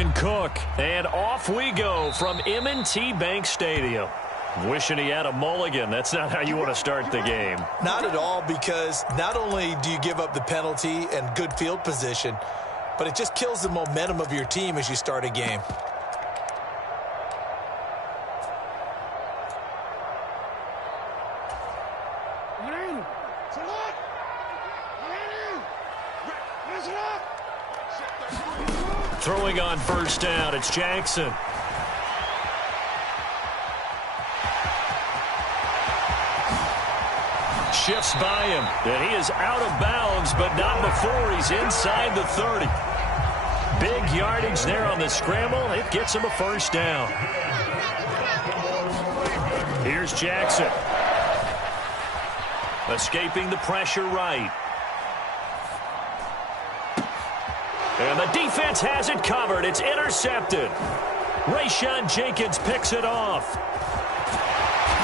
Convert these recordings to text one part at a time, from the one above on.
and Cook. And off we go from M&T Bank Stadium. Wishing he had a mulligan. That's not how you want to start the game. Not at all, because not only do you give up the penalty and good field position, but it just kills the momentum of your team as you start a game. Throwing on first down, it's Jackson. Shifts by him, and he is out of bounds, but not before he's inside the 30. Big yardage there on the scramble. It gets him a first down. Here's Jackson. Escaping the pressure right. And the defense has it covered. It's intercepted. Rayshon Jenkins picks it off.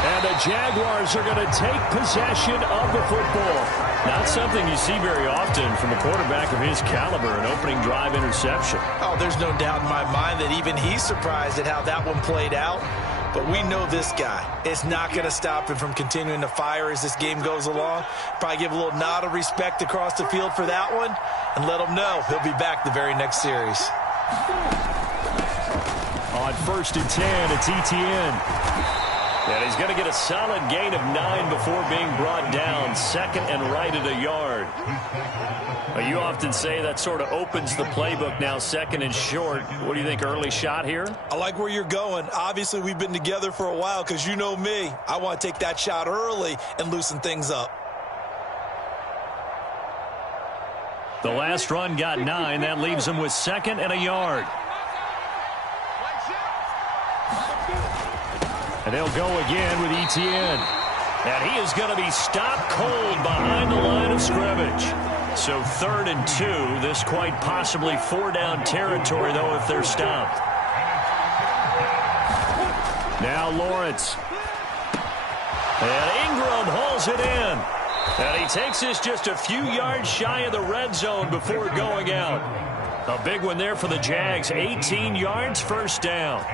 And the Jaguars are going to take possession of the football. Not something you see very often from a quarterback of his caliber, an opening drive interception. Oh, there's no doubt in my mind that even he's surprised at how that one played out. But we know this guy. It's not going to stop him from continuing to fire as this game goes along. Probably give a little nod of respect across the field for that one and let him know he'll be back the very next series. On 1st and 10, it's Etienne. And he's going to get a solid gain of 9 before being brought down. Second and right at a yard. You often say that sort of opens the playbook now, second and short. What do you think, early shot here? I like where you're going. Obviously, we've been together for a while because you know me. I want to take that shot early and loosen things up. The last run got 9. That leaves him with second and a yard. And they'll go again with Etienne. And he is going to be stopped cold behind the line of scrimmage. So 3rd and 2. This quite possibly 4-down territory, though, if they're stopped. Now Lawrence. And Ingram hauls it in. And he takes this just a few yards shy of the red zone before going out. A big one there for the Jags. 18 yards, first down.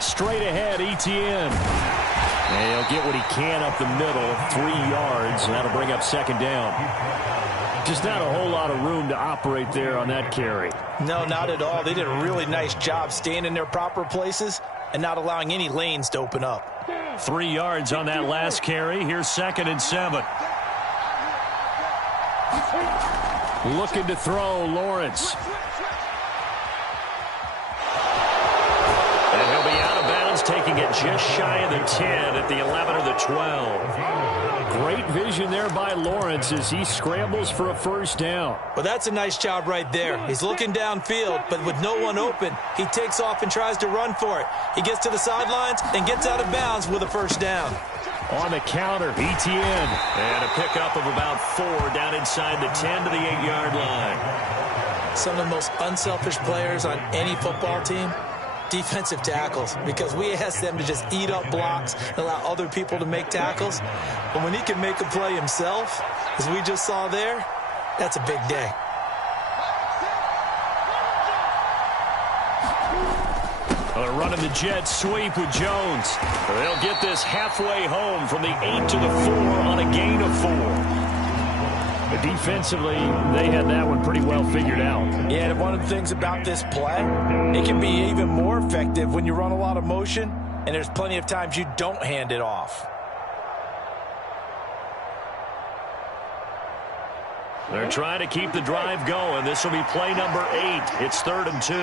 Straight ahead, Etienne. And he'll get what he can up the middle, 3 yards, and that'll bring up second down. Just not a whole lot of room to operate there on that carry. No, not at all. They did a really nice job staying in their proper places and not allowing any lanes to open up. 3 yards on that last carry. Here's 2nd and 7. Looking to throw, Lawrence. And he'll be out of bounds, taking it just shy of the 10 at the 11 or the 12. Great vision there by Lawrence as he scrambles for a first down. Well, that's a nice job right there. He's looking downfield, but with no one open, he takes off and tries to run for it. He gets to the sidelines and gets out of bounds with a first down. On the counter, Etienne. And a pickup of about 4 down inside the 10 to the 8-yard line. Some of the most unselfish players on any football team, defensive tackles, because we ask them to just eat up blocks and allow other people to make tackles. But when he can make a play himself, as we just saw there, that's a big day. Well, they're running the jet sweep with Jones. They'll get this halfway home from the 8 to the 4 on a gain of 4. But defensively, they had that one pretty well figured out. Yeah, and one of the things about this play, it can be even more effective when you run a lot of motion, and there's plenty of times you don't hand it off. They're trying to keep the drive going. This will be play number 8. It's 3rd and 2.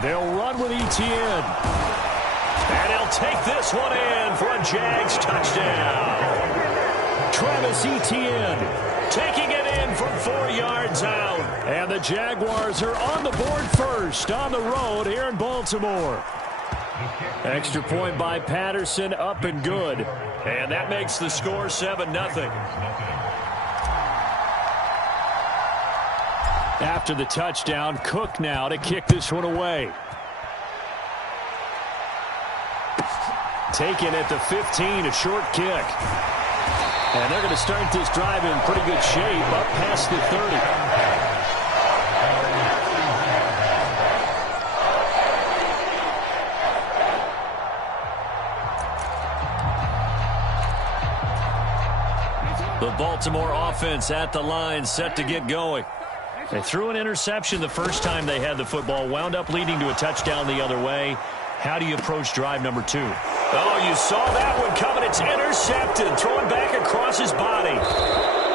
They'll run with Etienne. And he'll take this one in for a Jags touchdown. Travis Etienne taking it in from 4 yards out. And the Jaguars are on the board first on the road here in Baltimore. Extra point by Patterson, up and good. And that makes the score 7-0. After the touchdown, Cook now to kick this one away. Taken at the 15, a short kick. And they're going to start this drive in pretty good shape, up past the 30. The Baltimore offense at the line, set to get going. They threw an interception the first time they had the football, wound up leading to a touchdown the other way. How do you approach drive number 2? Oh, you saw that one coming. It's intercepted, thrown back across his body.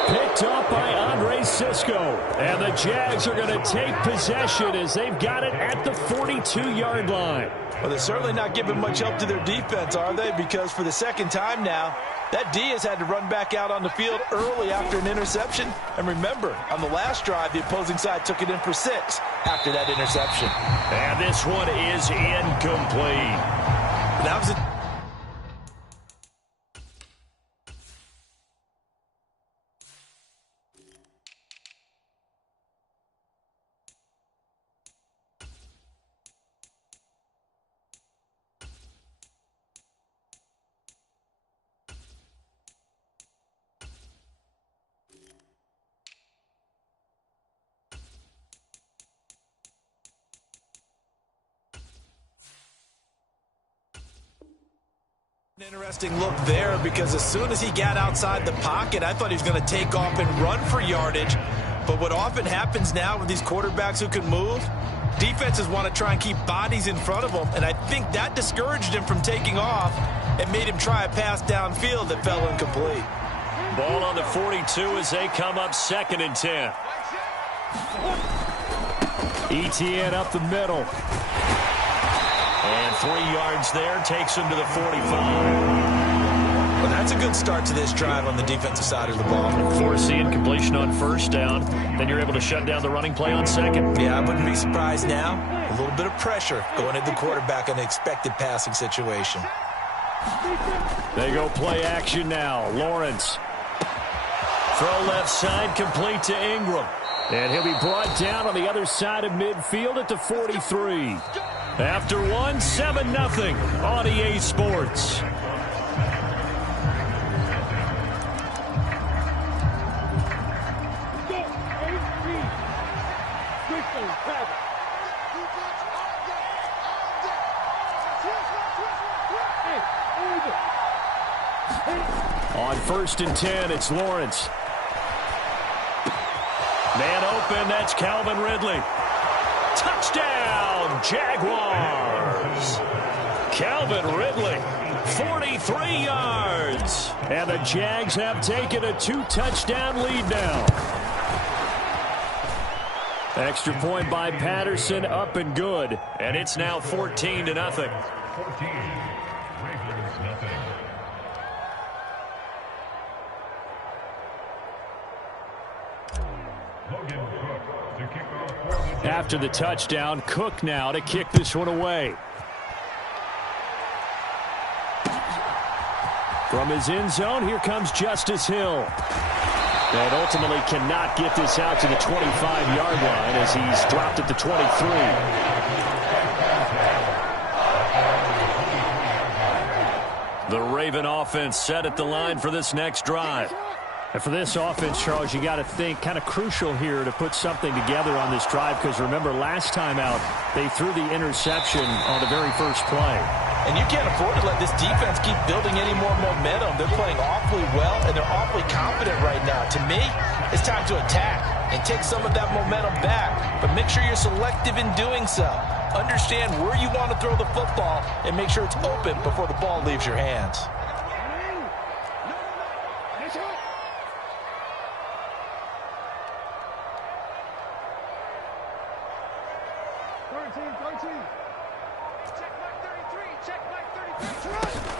Picked up by Andre Cisco. And the Jags are going to take possession as they've got it at the 42-yard line. Well, they're certainly not giving much help to their defense, are they? Because for the second time now, that D has had to run back out on the field early after an interception. And remember, on the last drive, the opposing side took it in for 6 after that interception. And this one is incomplete. That was a interesting look there, because as soon as he got outside the pocket, I thought he was going to take off and run for yardage. But what often happens now with these quarterbacks who can move, defenses want to try and keep bodies in front of them, and I think that discouraged him from taking off and made him try a pass downfield that fell incomplete. Ball on the 42 as they come up 2nd and 10. ETN up the middle. And 3 yards there, takes him to the 45. Well, that's a good start to this drive on the defensive side of the ball. Forcing completion on 1st down. Then you're able to shut down the running play on 2nd. Yeah, I wouldn't be surprised now. A little bit of pressure going at the quarterback in an expected passing situation. They go play action now. Lawrence. Throw left side, complete to Ingram. And he'll be brought down on the other side of midfield at the 43. After 1, 7-0 on EA Sports. On 1st and 10, it's Lawrence. Man open, that's Calvin Ridley. Touchdown, Jaguars. Calvin Ridley, 43 yards. And the Jags have taken a 2-touchdown lead now. Extra point by Patterson, up and good. And it's now 14-0. 14, Ravens nothing. After the touchdown, Cook now to kick this one away. From his end zone, here comes Justice Hill. And ultimately cannot get this out to the 25-yard line as he's dropped at the 23. The Raven offense set at the line for this next drive. And for this offense, Charles, you got to think kind of crucial here to put something together on this drive, because remember, last time out, they threw the interception on the very first play. And you can't afford to let this defense keep building any more momentum. They're playing awfully well, and they're awfully confident right now. To me, it's time to attack and take some of that momentum back, but make sure you're selective in doing so. Understand where you want to throw the football and make sure it's open before the ball leaves your hands.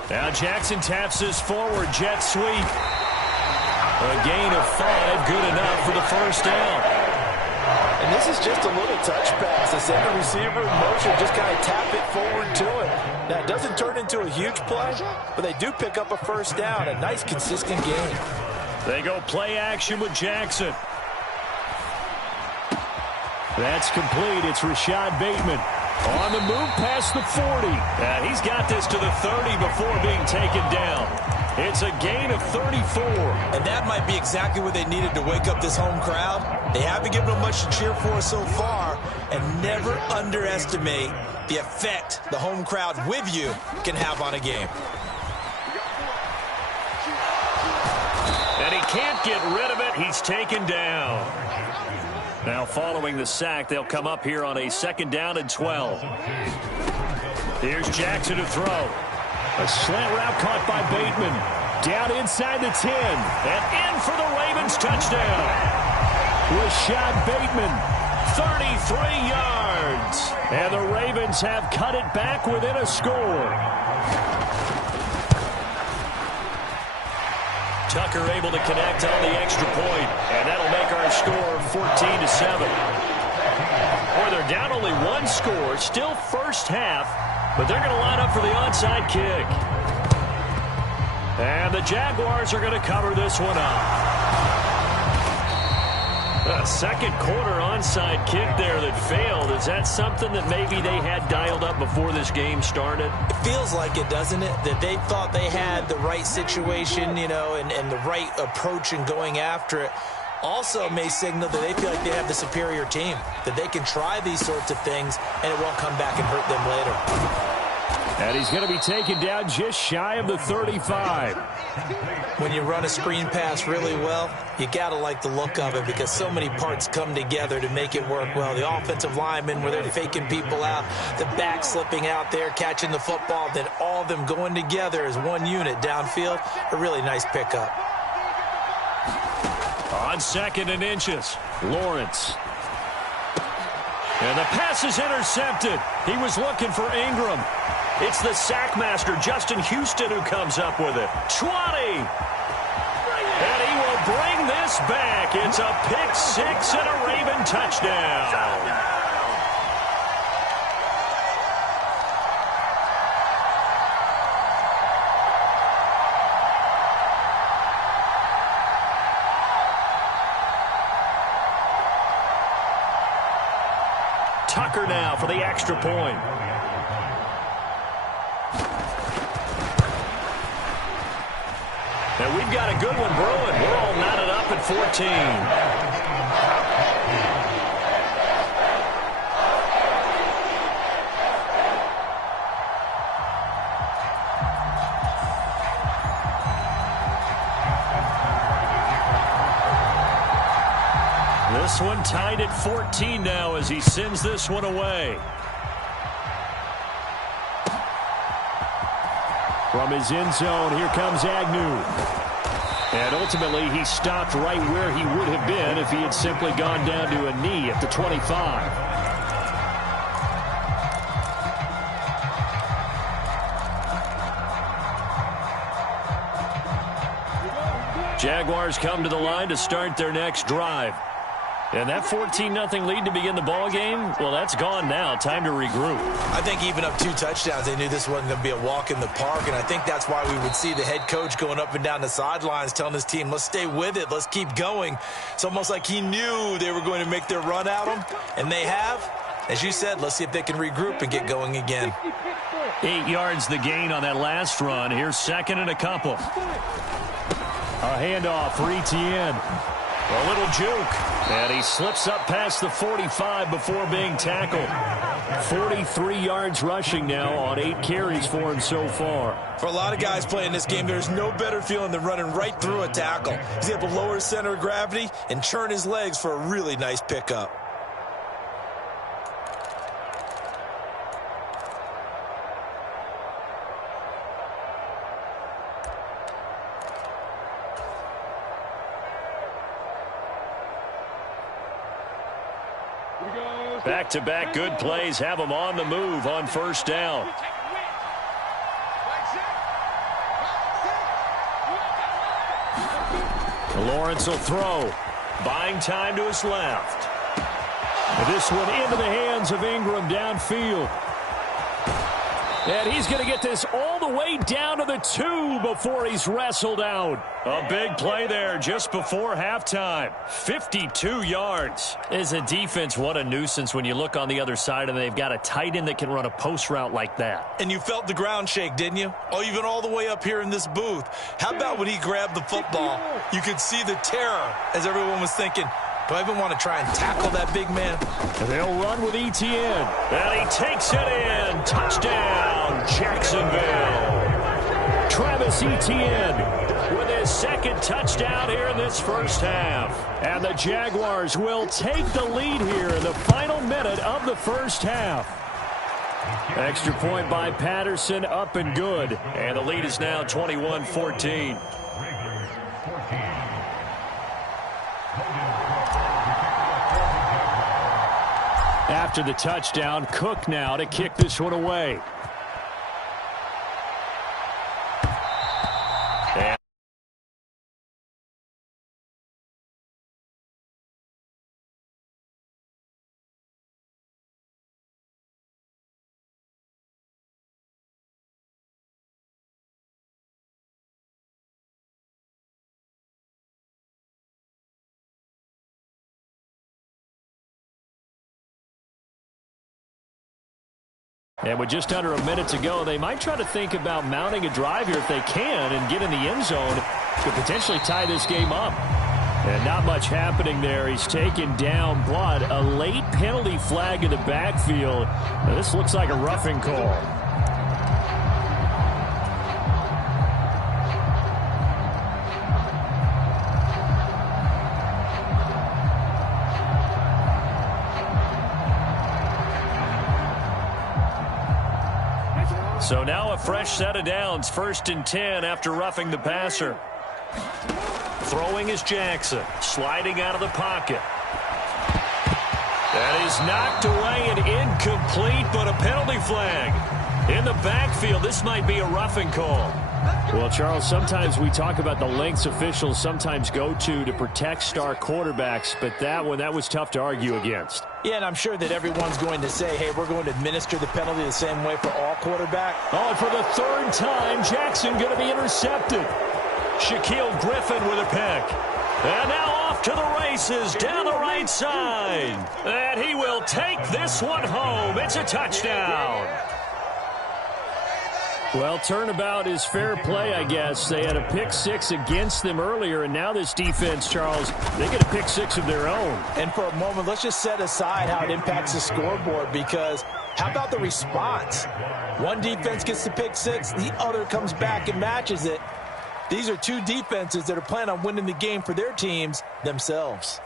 Now Jackson taps this forward, jet sweep. A gain of 5, good enough for the first down. And this is just a little touch pass. They send the receiver in motion, just kind of tap it forward to it. Now, it doesn't turn into a huge play, but they do pick up a first down, a nice, consistent gain. They go play action with Jackson. That's complete. It's Rashad Bateman. On the move past the 40. And he's got this to the 30 before being taken down. It's a gain of 34. And that might be exactly what they needed to wake up this home crowd. They haven't given them much to cheer for so far. And never underestimate the effect the home crowd with you can have on a game. And he can't get rid of it. He's taken down. Now following the sack, they'll come up here on a 2nd down and 12. Here's Jackson to throw. A slant route caught by Bateman. Down inside the 10. And in for the Ravens touchdown. Rashad Bateman, 33 yards. And the Ravens have cut it back within a score. Tucker able to connect on the extra point. And that'll make our score 14-7. Boy, they're down only 1 score. Still first half. But they're going to line up for the onside kick. And the Jaguars are going to cover this one up. A second quarter onside kick there that failed. Is that something that maybe they had dialed up before this game started? It feels like it, doesn't it? That they thought they had the right situation, you know, and the right approach in going after it. Also may signal that they feel like they have the superior team, that they can try these sorts of things and it won't come back and hurt them later. And he's going to be taken down just shy of the 35. When you run a screen pass really well, you got to like the look of it because so many parts come together to make it work well. The offensive linemen where they're faking people out, the back slipping out there, catching the football, then all of them going together as one unit downfield. A really nice pickup. On 2nd and inches, Lawrence. And the pass is intercepted. He was looking for Ingram. It's the sackmaster, Justin Houston, who comes up with it. 20. And he will bring this back. It's a pick 6 and a Raven touchdown. Tucker now for the extra point. And we've got a good one brewing. We're all knotted up at 14. This one tied at 14 now as he sends this one away. From his end zone, here comes Agnew. And ultimately, he stopped right where he would have been if he had simply gone down to a knee at the 25. Jaguars come to the line to start their next drive. And that 14-0 lead to begin the ball game, well, that's gone now. Time to regroup. I think even up 2 touchdowns, they knew this wasn't going to be a walk in the park, and I think that's why we would see the head coach going up and down the sidelines telling his team, let's stay with it, let's keep going. It's almost like he knew they were going to make their run at him, and they have. As you said, let's see if they can regroup and get going again. 8 yards the gain on that last run. Here's 2nd and a couple. A handoff for Etienne. A little juke. And he slips up past the 45 before being tackled. 43 yards rushing now on 8 carries for him so far. For a lot of guys playing this game, there's no better feeling than running right through a tackle. He's able to lower his center of gravity and churn his legs for a really nice pickup. Back-to-back good plays have them on the move on first down. Lawrence will throw. Buying time to his left. This one into the hands of Ingram downfield. And he's going to get this all the way down to the 2 before he's wrestled out. A big play there just before halftime. 52 yards. As a defense, what a nuisance when you look on the other side and they've got a tight end that can run a post route like that. And you felt the ground shake, didn't you? Oh, even all the way up here in this booth. How about when he grabbed the football? You could see the terror as everyone was thinking, do I even want to try and tackle that big man? And they'll run with Etienne. And he takes it in. Touchdown, Jacksonville. Travis Etienne with his second touchdown here in this first half. And the Jaguars will take the lead here in the final minute of the first half. Extra point by Patterson, up and good. And the lead is now 21-14. After the touchdown, Cook now to kick this one away. And with just under a minute to go, they might try to think about mounting a drive here if they can and get in the end zone to potentially tie this game up. And not much happening there. He's taken down, but a late penalty flag in the backfield. Now, this looks like a roughing call. So now a fresh set of downs, 1st and 10 after roughing the passer. Throwing is Jackson, sliding out of the pocket. That is knocked away and incomplete, but a penalty flag. In the backfield, this might be a roughing call. Well, Charles, sometimes we talk about the lengths officials sometimes go to protect star quarterbacks, but that was tough to argue against. Yeah, and I'm sure that everyone's going to say, hey, we're going to administer the penalty the same way for all quarterbacks. Oh, and for the 3rd time, Jackson going to be intercepted. Shaquille Griffin with a pick. And now off to the races down the right side. And he will take this one home. It's a touchdown. Well, turnabout is fair play, I guess. They had a pick 6 against them earlier, and now this defense, Charles, they get a pick 6 of their own. And for a moment, let's just set aside how it impacts the scoreboard, because how about the response? One defense gets the pick 6, the other comes back and matches it. These are two defenses that are planning on winning the game for their teams themselves.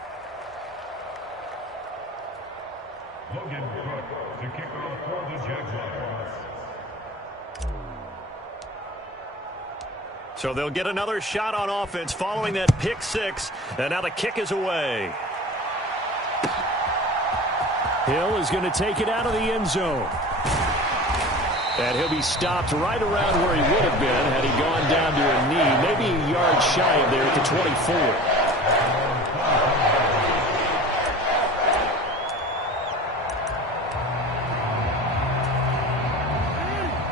So they'll get another shot on offense following that pick 6. And now the kick is away. Hill is going to take it out of the end zone. And he'll be stopped right around where he would have been had he gone down to a knee. Maybe a yard shy of there at the 24.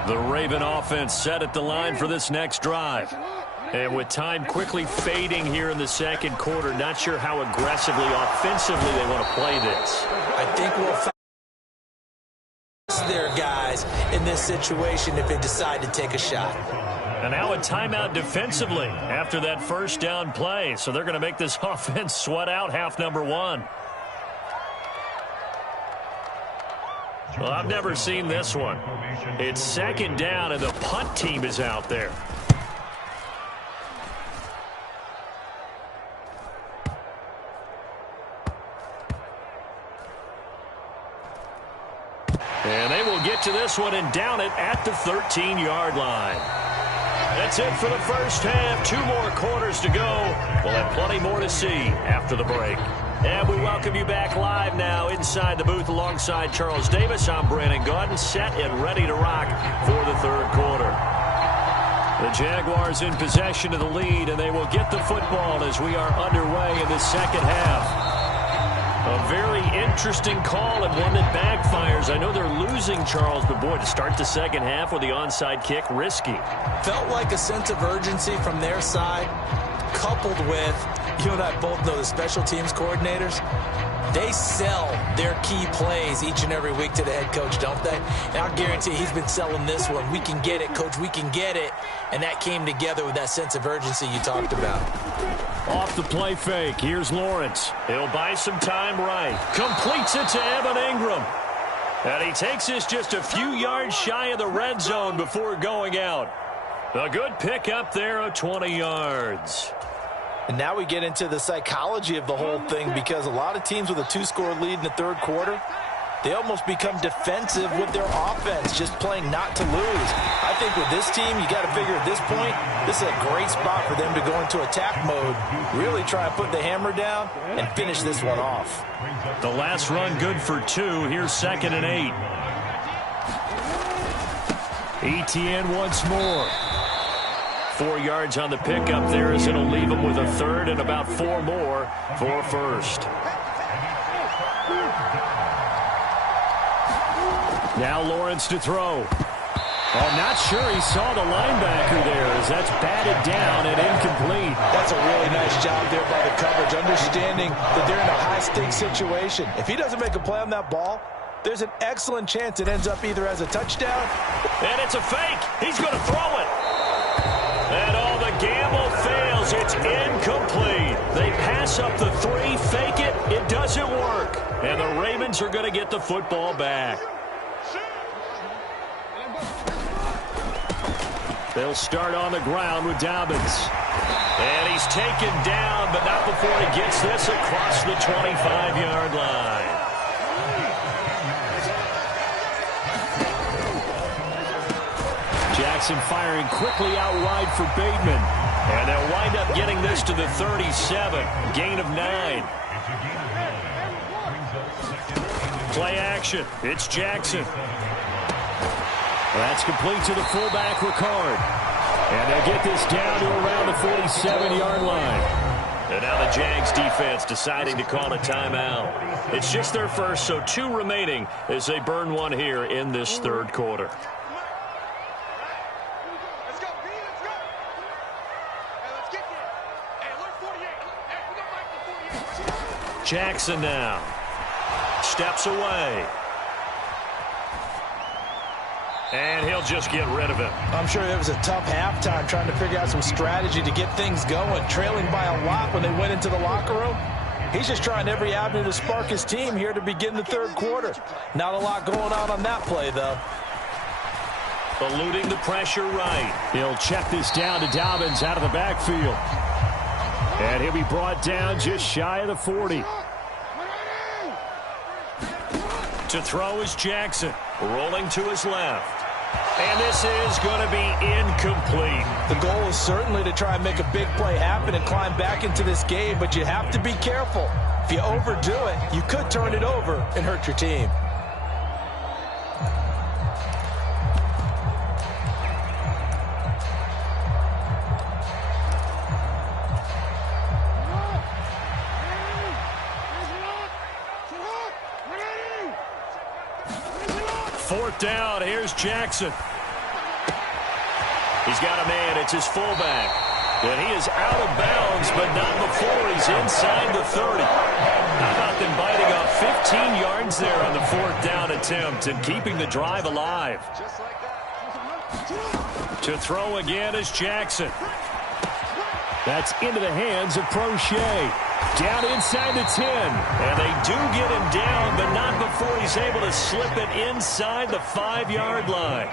The Raven offense set at the line for this next drive. And with time quickly fading here in the second quarter, not sure how aggressively, offensively they want to play this. I think we'll find their guys in this situation if they decide to take a shot. And now a timeout defensively after that first down play. So they're going to make this offense sweat out half number 1. Well, I've never seen this one. It's second down, and the punt team is out there. And they will get to this one and down it at the 13-yard line. That's it for the first half. 2 more quarters to go. We'll have plenty more to see after the break. And we welcome you back live now inside the booth alongside Charles Davis. I'm Brandon Gaudin, set and ready to rock for the third quarter. The Jaguars in possession of the lead, and they will get the football as we are underway in the second half. A very interesting call and one that backfires. I know they're losing, Charles, but boy, to start the second half with the onside kick, risky. Felt like a sense of urgency from their side, coupled with, you and I both know the special teams coordinators, they sell their key plays each and every week to the head coach, don't they? And I guarantee he's been selling this one. We can get it, coach, we can get it. And that came together with that sense of urgency you talked about. Off the play fake, here's Lawrence. He'll buy some time right. Completes it to Evan Ingram. And he takes this just a few yards shy of the red zone before going out. A good pick up there of 20 yards. And now we get into the psychology of the whole thing, because a lot of teams with a 2-score lead in the third quarter, they almost become defensive with their offense, just playing not to lose. I think with this team, you got to figure at this point, this is a great spot for them to go into attack mode, really try to put the hammer down and finish this one off. The last run good for 2. Here's 2nd and 8. ETN once more. 4 yards on the pickup there, as it'll leave him with a third and about 4 more for first. Now Lawrence to throw. Oh, not sure he saw the linebacker there, as that's batted down and incomplete. That's a really nice job there by the coverage, understanding that they're in a high-stakes situation. If he doesn't make a play on that ball, there's an excellent chance it ends up either as a touchdown. And it's a fake. He's going to throw it. And all the gamble fails. It's incomplete. They pass up the 3, fake it. It doesn't work. And the Ravens are going to get the football back. They'll start on the ground with Dobbins. And he's taken down, but not before he gets this across the 25-yard line. Jackson firing quickly out wide for Bateman. And they'll wind up getting this to the 37. Gain of 9. Play action. It's Jackson. That's complete to the fullback, Ricard. And they'll get this down to around the 47-yard line. And now the Jags defense deciding to call a timeout. It's just their first, so 2 remaining as they burn one here in this third quarter. Jackson now steps away. And he'll just get rid of it. I'm sure it was a tough halftime trying to figure out some strategy to get things going, trailing by a lot when they went into the locker room. He's just trying every avenue to spark his team here to begin the third quarter. Not a lot going on that play, though. Eluding the pressure right. He'll check this down to Dobbins out of the backfield. And he'll be brought down just shy of the 40. To throw is Jackson. Rolling to his left. And this is going to be incomplete. The goal is certainly to try and make a big play happen and climb back into this game, but you have to be careful. If you overdo it, you could turn it over and hurt your team. Fourth down, here's Jackson. He's got a man, it's his fullback. And he is out of bounds, but not before he's inside the 30. How about them biting off 15 yards there on the fourth down attempt and keeping the drive alive? To throw again is Jackson. That's into the hands of Prochet. Down inside the 10. And they do get him down, but not before he's able to slip it inside the 5-yard line.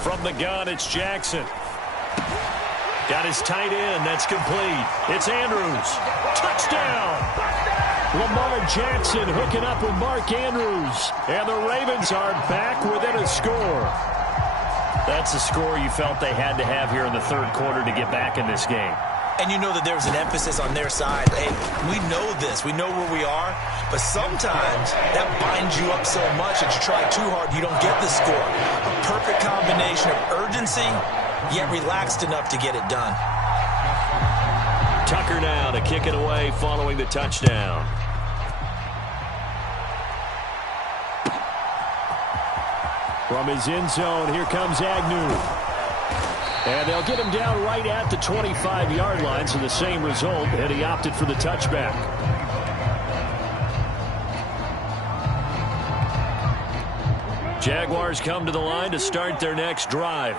From the gun, it's Jackson. Got his tight end. That's complete. It's Andrews. Touchdown! Lamar Jackson hooking up with Mark Andrews. And the Ravens are back within a score. That's a score you felt they had to have here in the third quarter to get back in this game. And you know that there was an emphasis on their side. Hey, we know this. We know where we are. But sometimes that binds you up so much that you try too hard, you don't get the score. A perfect combination of urgency, yet relaxed enough to get it done. Tucker now to kick it away following the touchdown. From his end zone, here comes Agnew. And they'll get him down right at the 25-yard line, so the same result, and he opted for the touchback. Jaguars come to the line to start their next drive.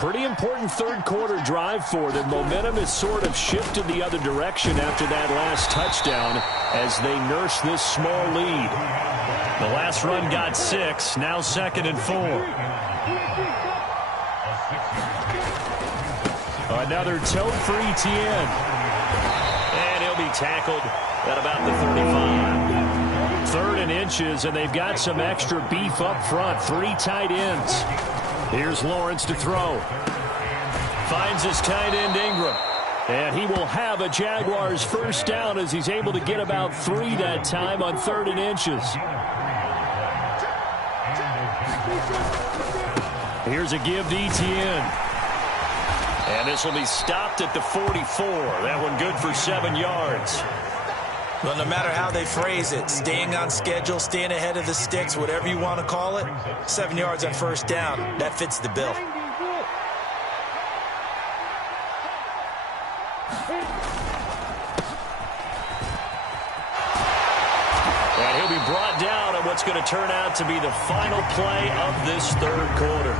Pretty important third-quarter drive for them. Momentum has sort of shifted the other direction after that last touchdown as they nurse this small lead. The last run got 6, now 2nd and 4. Another tote for Etienne. And he'll be tackled at about the 35. 3rd and inches, and they've got some extra beef up front. 3 tight ends. Here's Lawrence to throw. Finds his tight end Ingram. And he will have a Jaguars first down as he's able to get about 3 that time on 3rd and inches. Here's a give to Etienne. And this will be stopped at the 44. That one good for 7 yards. Well, no matter how they phrase it, staying on schedule, staying ahead of the sticks, whatever you want to call it, 7 yards on first down, that fits the bill. And he'll be brought down on what's going to turn out to be the final play of this 3rd quarter.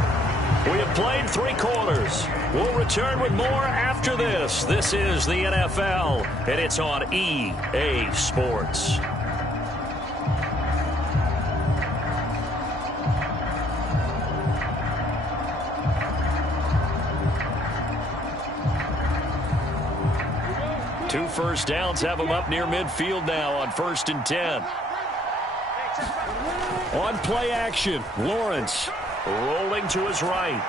We have played 3 quarters. We'll return with more after this. This is the NFL, and it's on EA Sports. Two first downs have them up near midfield now on 1st and 10. On play action, Lawrence rolling to his right.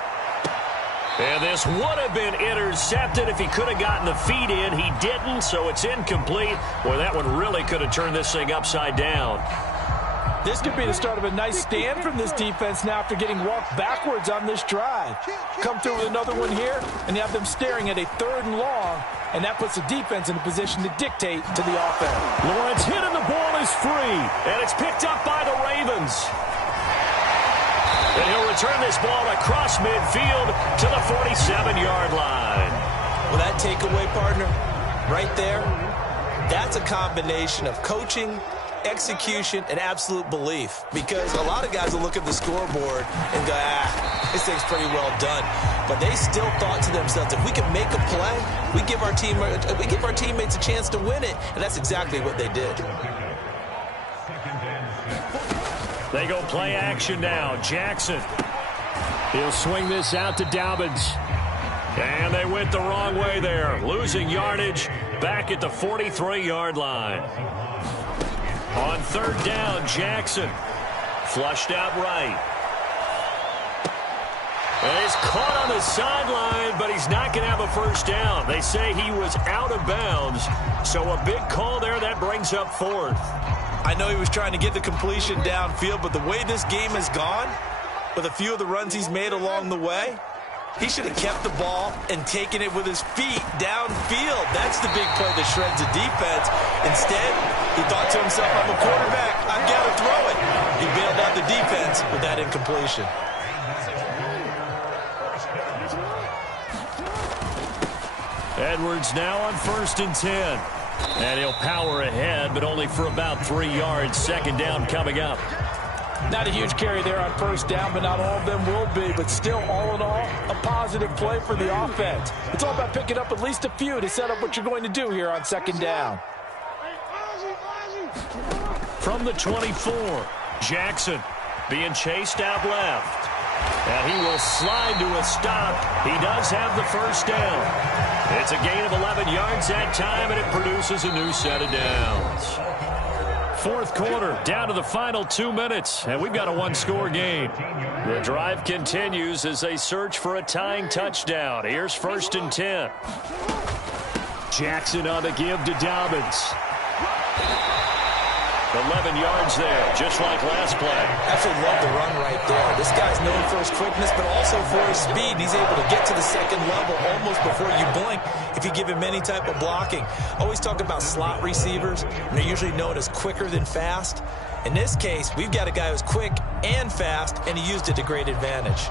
And this would have been intercepted if he could have gotten the feet in. He didn't, so it's incomplete. Boy, that one really could have turned this thing upside down. This could be the start of a nice stand from this defense now after getting walked backwards on this drive. Come through with another one here, and you have them staring at a 3rd and long, and that puts the defense in a position to dictate to the offense. Lawrence hit and the ball is free, and it's picked up by the Ravens. And he'll return this ball across midfield to the 47-yard line. Well, that takeaway, partner, right there, that's a combination of coaching, execution, and absolute belief. Because a lot of guys will look at the scoreboard and go, this thing's pretty well done. But they still thought to themselves, if we can make a play, we give our teammates a chance to win it. And that's exactly what they did. They go play action now. Jackson. He'll swing this out to Dobbins. And they went the wrong way there. Losing yardage back at the 43-yard line. On 3rd down, Jackson. Flushed out right. And he's caught on the sideline, but he's not going to have a first down. They say he was out of bounds. So a big call there that brings up 4th. I know he was trying to get the completion downfield, but the way this game has gone, with a few of the runs he's made along the way, he should have kept the ball and taken it with his feet downfield. That's the big play that shreds the defense. Instead, he thought to himself, I'm a quarterback, I've got to throw it. He bailed out the defense with that incompletion. Edwards now on 1st and 10. And he'll power ahead, but only for about 3 yards. 2nd down coming up. Not a huge carry there on 1st down, but not all of them will be. But still, all in all, a positive play for the offense. It's all about picking up at least a few to set up what you're going to do here on 2nd down. From the 24, Jackson being chased out left. And he will slide to a stop. He does have the first down. It's a gain of 11 yards that time, and it produces a new set of downs. 4th quarter, down to the final 2 minutes, and we've got a 1-score game. The drive continues as they search for a tying touchdown. Here's 1st and 10. Jackson on the give to Dobbins. 11 yards there, just like last play. Absolutely love the run right there. This guy's known for his quickness, but also for his speed. He's able to get to the second level almost before you blink if you give him any type of blocking. Always talk about slot receivers, and they're usually known as quicker than fast. In this case, we've got a guy who's quick and fast, and he used it to great advantage.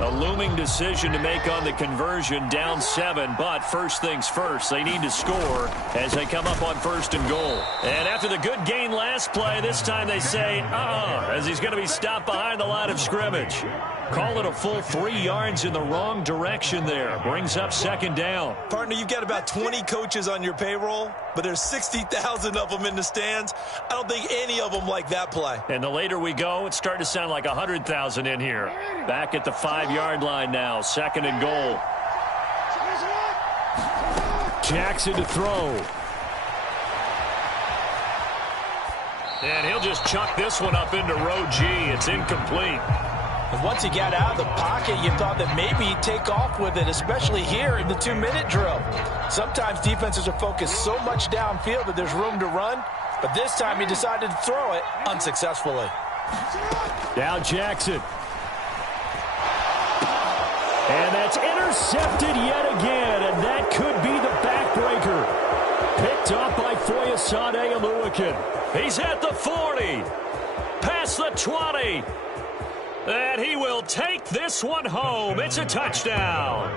A looming decision to make on the conversion, down 7, but first things first, they need to score as they come up on 1st and goal. And after the good gain last play, this time they say, as he's going to be stopped behind the line of scrimmage. Call it a full 3 yards in the wrong direction there. Brings up 2nd down. Partner, you've got about 20 coaches on your payroll, but there's 60,000 of them in the stands. I don't think any of them like that play. And the later we go, it's starting to sound like 100,000 in here. Back at the 5-yard line now, 2nd and goal. Jackson to throw. And he'll just chuck this one up into row G. It's incomplete. And once he got out of the pocket, you thought that maybe he'd take off with it, especially here in the 2-minute drill. Sometimes defenses are focused so much downfield that there's room to run, but this time he decided to throw it unsuccessfully. Now Jackson. And that's intercepted yet again, and that could be the backbreaker. Picked up by Foyesade Aluakin. He's at the 40, past the 20. And he will take this one home. It's a touchdown.